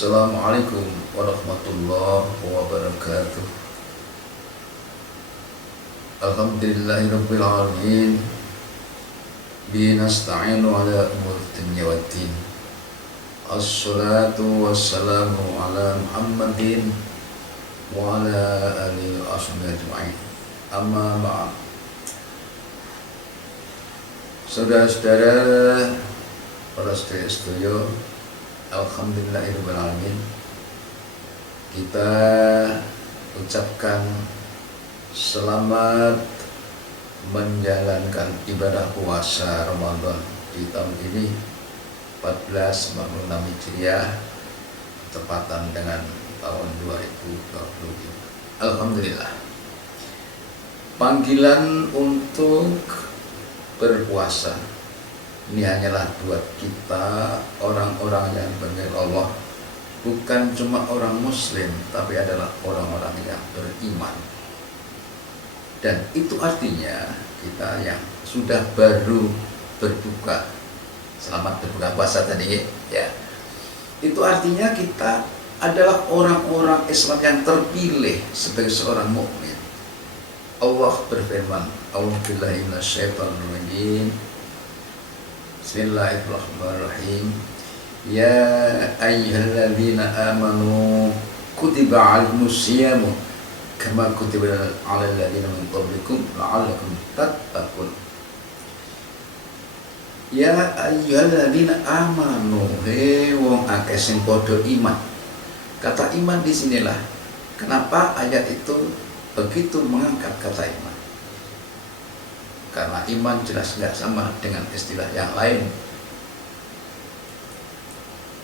Assalamualaikum warahmatullahi wabarakatuh. Alhamdulillahirabbil alamin. Binasta'inu ala umuri dunya waddin. Assalatu wassalamu ala Muhammadin wa ala alihi wa ashabihi ajma'in. Amma ba'd. Saudara-saudara, para sedaya, alhamdulillahirabbil alamin. Kita ucapkan selamat menjalankan ibadah puasa Ramadan di tahun ini 1446 Hijriah, tepatan dengan tahun 2020. Alhamdulillah. Panggilan untuk berpuasa ini hanyalah buat kita orang-orang yang dipanggil Allah, bukan cuma orang muslim, tapi adalah orang-orang yang beriman. Dan itu artinya kita yang sudah baru berbuka, selamat berbuka puasa tadi ya. Itu artinya kita adalah orang-orang Islam yang terpilih sebagai seorang mukmin. Allah berfirman, A'udzubillahi minasyaitonirrajim. Bismillahirrahmanirrahim. Ya ayyuhalladzina amanu kutiba 'alaikumusyamu kama kutiba 'alal ladzina min qablikum la'allakum tattaqun. Ya ayyuhalladzina amanu, he wong akeh sing padha iman. Kata iman di sinilah kenapa ayat itu begitu mengangkat kata iman. Karena iman jelas tidak sama dengan istilah yang lain.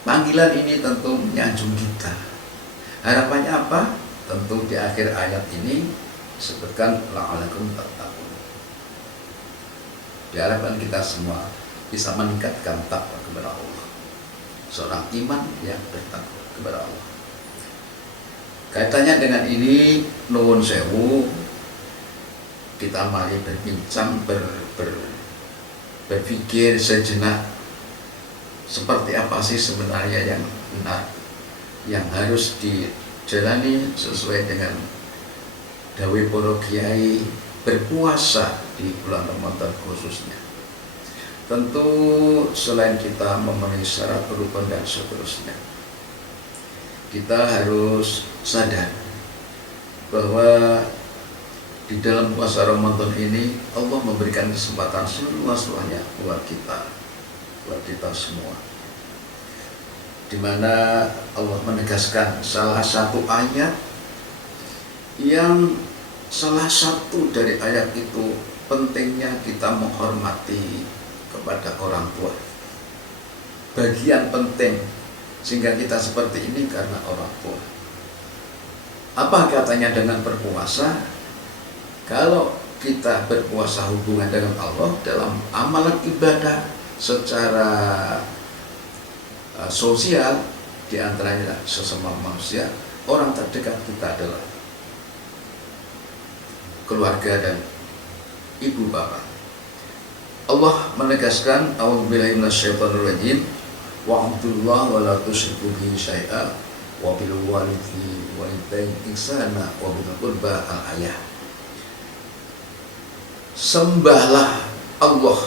Panggilan ini tentu menyanjung kita. Harapannya apa? Tentu di akhir ayat ini disebutkan la'alakum tattaqun. Diharapkan kita semua bisa meningkatkan takwa kepada Allah. Seorang iman yang bertakwa kepada Allah. Kaitannya dengan ini, nuwun sewu, kita mari berbincang, berpikir sejenak seperti apa sih sebenarnya yang benar, yang harus dijalani sesuai dengan dawuh para kiai berpuasa di bulan Ramadan khususnya. Tentu selain kita memenuhi syarat rukun dan seterusnya, kita harus sadar bahwa di dalam puasa Ramadan ini Allah memberikan kesempatan seluas-luasnya buat kita semua, di mana Allah menegaskan salah satu ayat yang salah satu dari ayat itu pentingnya kita menghormati kepada orang tua. Bagian penting sehingga kita seperti ini karena orang tua. Apa katanya dengan berpuasa? Kalau kita berpuasa hubungan dengan Allah dalam amalan ibadah secara sosial, diantaranya sesama manusia, orang terdekat kita adalah keluarga dan ibu bapak. Allah menegaskan, a'udzubillahi minasyaitonirrajim, wa'budullaha wa la tusyriku bihi syai'a wa bil walidaini ihsana wa bil qurba al-ayah. Sembahlah Allah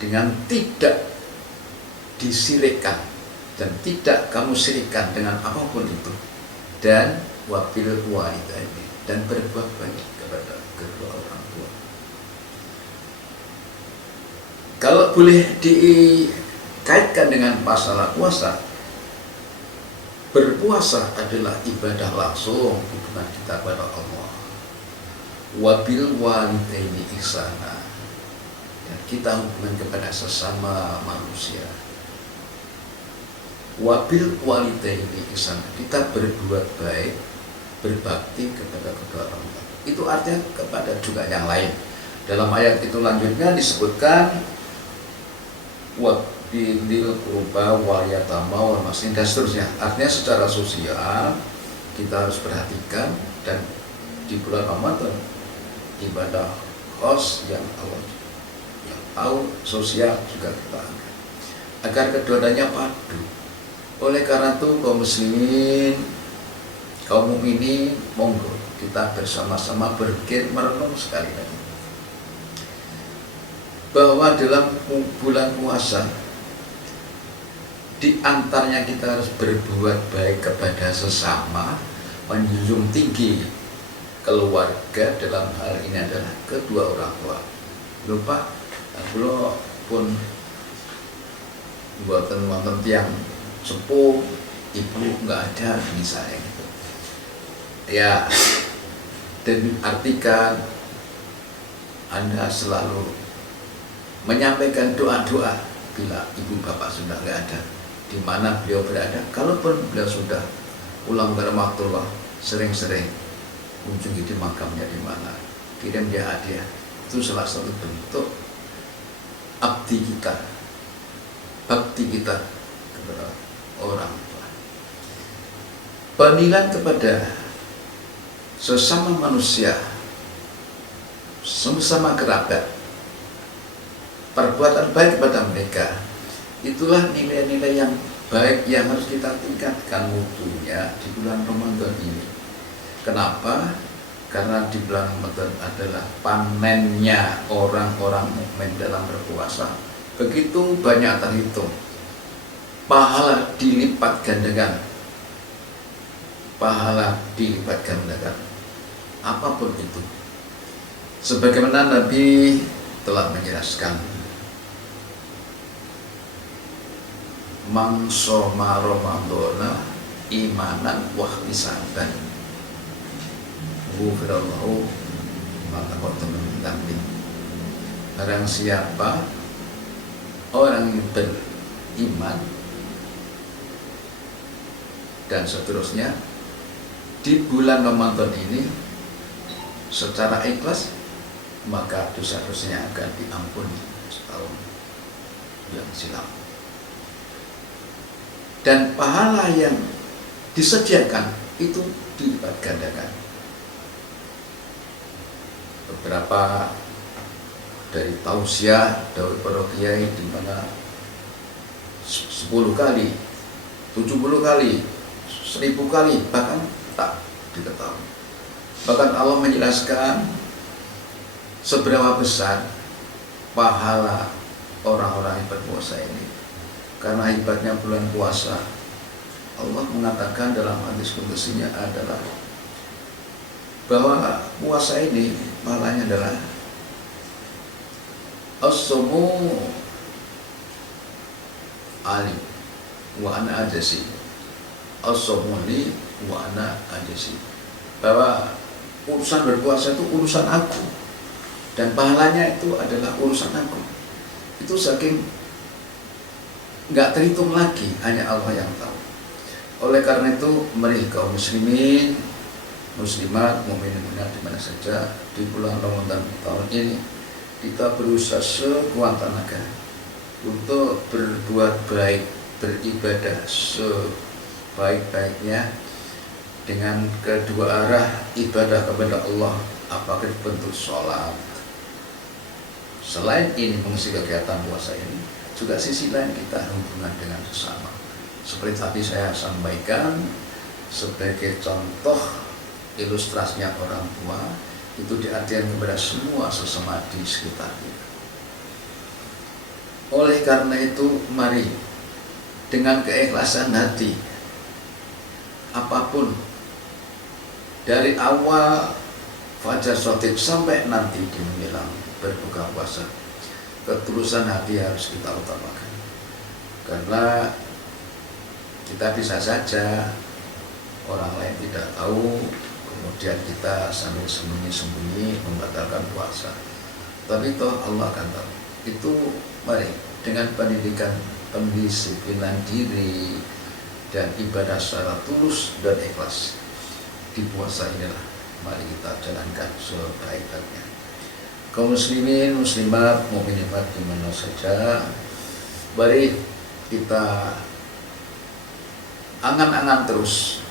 dengan tidak disirikkan dan tidak kamu sirikkan dengan apapun itu, dan wabil walidaini, dan berbuat baik kepada kedua orang tua. Kalau boleh dikaitkan dengan masalah puasa, berpuasa adalah ibadah langsung hubungan kita kepada Allah. Wabil walidaini ihsana, dan kita hubungan kepada sesama manusia. Wabil walidaini ihsana, kita berbuat baik, berbakti kepada kedua orang tua. Itu artinya kepada juga yang lain. Dalam ayat itu lanjutnya disebutkan wabil qurba wal yatama wal masakin dan seterusnya. Artinya secara sosial kita harus perhatikan, dan di bulan Ramadan ibadah khos yang Allah yang tahu, sosial juga kita agar keduanya padu. Oleh karena itu kaum muslimin, kaum mukminin, monggo kita bersama-sama berpikir merenung sekali lagi bahwa dalam bulan puasa di antaranya kita harus berbuat baik kepada sesama, menjunjung tinggi keluarga, dalam hal ini adalah kedua orang tua. Lupa, kalau pun buatan wonten tiang sepuh, ibu nggak ada misalnya gitu. Ya, dan artikan Anda selalu menyampaikan doa-doa bila ibu bapak sudah nggak ada, di mana beliau berada. Kalaupun beliau sudah pulang ke rahmatullah, sering-sering kunjungi di makamnya di mana, kirim dia hadiah. Itu salah satu bentuk abdi kita, bakti kita kepada orang tua. Penilaian kepada sesama manusia, sesama kerabat, perbuatan baik kepada mereka, itulah nilai-nilai yang baik yang harus kita tingkatkan mutunya di bulan Ramadan ini. Kenapa? Karena di bulan Ramadan adalah panennya orang-orang mukmin dalam berpuasa. Begitu banyak terhitung, pahala dilipat gandakan, pahala dilipat gandakan, apapun itu. Sebagaimana Nabi telah menjelaskan, man shoma ramadhana imanan wa ihtisaban ghufirallahu ma taqaddama min dhanbi. Barang siapa orang yang beriman dan seterusnya di bulan Ramadan ini secara ikhlas, maka dosa-dosanya akan diampuni setahun yang silam. Dan pahala yang disediakan itu dilipat gandakan. Beberapa dari tausiah dari para kiai di mana 10 kali, 70 kali, 1000 kali, bahkan tak diketahui. Bahkan Allah menjelaskan seberapa besar pahala orang-orang yang berpuasa ini. Karena hebatnya bulan puasa, Allah mengatakan dalam hadis kudusinya adalah bahwa puasa ini pahalanya adalah as-sumu ali wa ana ajasi, as-sumu li wa ana ajasi, bahwa urusan berpuasa itu urusan aku dan pahalanya itu adalah urusan aku. Itu saking nggak terhitung lagi, hanya Allah yang tahu. Oleh karena itu, mari kaum muslimin, muslimat, mukminin di mana saja di bulan Ramadan tahun ini kita berusaha sekuat tenaga untuk berbuat baik, beribadah sebaik-baiknya dengan kedua arah ibadah kepada Allah, apakah bentuk sholat. Selain ini mengisi kegiatan puasa ini, juga sisi lain kita hubungan dengan sesama. Seperti tadi saya sampaikan, sebagai contoh ilustrasinya orang tua itu diartikan kepada semua sesama di sekitar kita. Oleh karena itu, mari dengan keikhlasan hati, apapun dari awal fajar shotib sampai nanti di menjelang berbuka puasa, ketulusan hati harus kita utamakan. Karena kita bisa saja orang lain tidak tahu, kemudian kita sambil sembunyi-sembunyi membatalkan puasa. Tapi toh Allah akan tahu. Itu mari dengan pendidikan, pendisiplinan diri dan ibadah secara tulus dan ikhlas di puasa inilah mari kita jalankan sebaik-baiknya. Kaum muslimin, muslimat, mukminin di mana saja, mari kita angan-angan terus,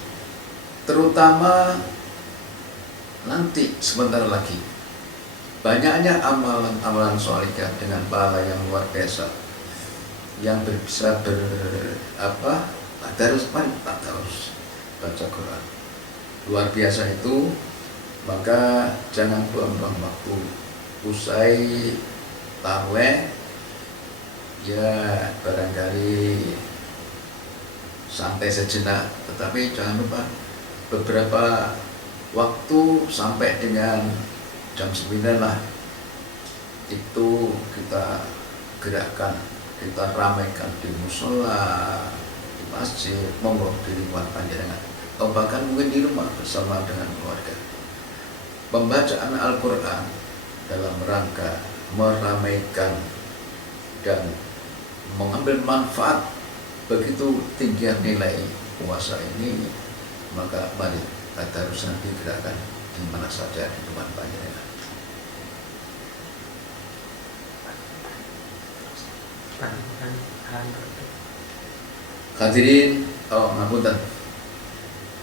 terutama nanti sebentar lagi banyaknya amalan-amalan sholihah dengan pahala yang luar biasa yang bisa tadarus, mari tadarus baca Quran. Luar biasa itu. Maka jangan buang-buang waktu. Usai tarawih ya barangkali santai sejenak, tetapi jangan lupa beberapa waktu sampai dengan jam 9 lah itu kita gerakkan, kita ramaikan di musola, di masjid, monggo di lingkungan panjenengan, atau bahkan mungkin di rumah bersama dengan keluarga. Pembacaan Al-Quran dalam rangka meramaikan dan mengambil manfaat begitu tinggi nilai puasa ini, maka mari tadarus digerakkan di mana saja di depan panjenengan. Hadirin, ngapunten.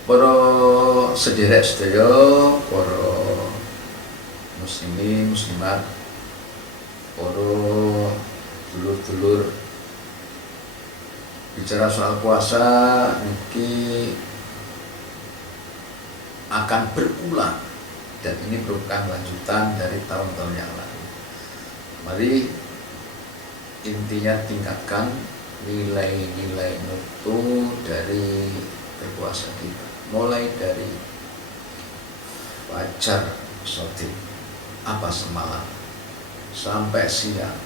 Para sederek sedaya, para muslimin, muslimat, para dulur-dulur, bicara soal puasa niki akan berulang dan ini merupakan lanjutan dari tahun-tahun yang lalu. Mari intinya tingkatkan nilai-nilai mutu dari berpuasa kita, mulai dari fajar sotik apa semalam sampai siang,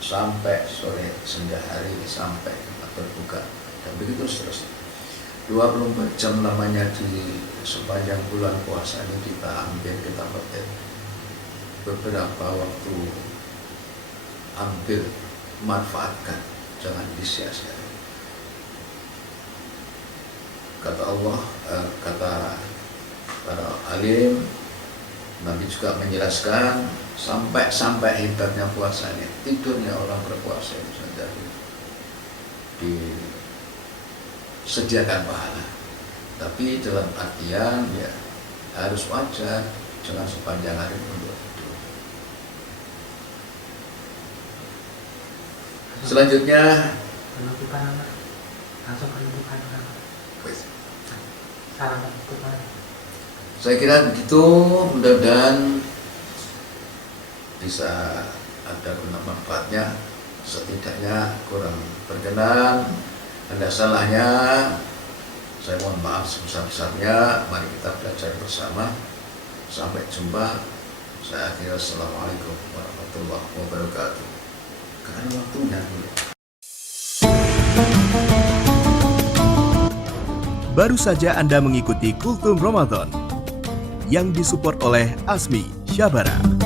sampai sore senja hari, sampai kita berbuka dan begitu seterusnya. 24 jam namanya di sepanjang bulan puasa ini kita ambil, kita petik beberapa waktu, ambil, manfaatkan, jangan disia-siakan. Kata Allah, kata para alim, Nabi juga menjelaskan sampai hebatnya puasa ini, tidurnya orang berpuasa itu saja disediakan pahala, tapi dalam artian ya harus wajar, jangan sepanjang hari untuk tidur. Selanjutnya penutupan langsung penutupan saran penutupan. Saya kira begitu, mudah-mudahan bisa ada guna manfaatnya, setidaknya kurang berkenan, ada salahnya saya mohon maaf sebesar-besarnya. Mari kita belajar bersama. Sampai jumpa. Saya akhiri, assalamualaikum warahmatullahi wabarakatuh. Karena waktunya dulu. Baru saja Anda mengikuti Kultum Ramadan yang disupport oleh Asmi Syabara.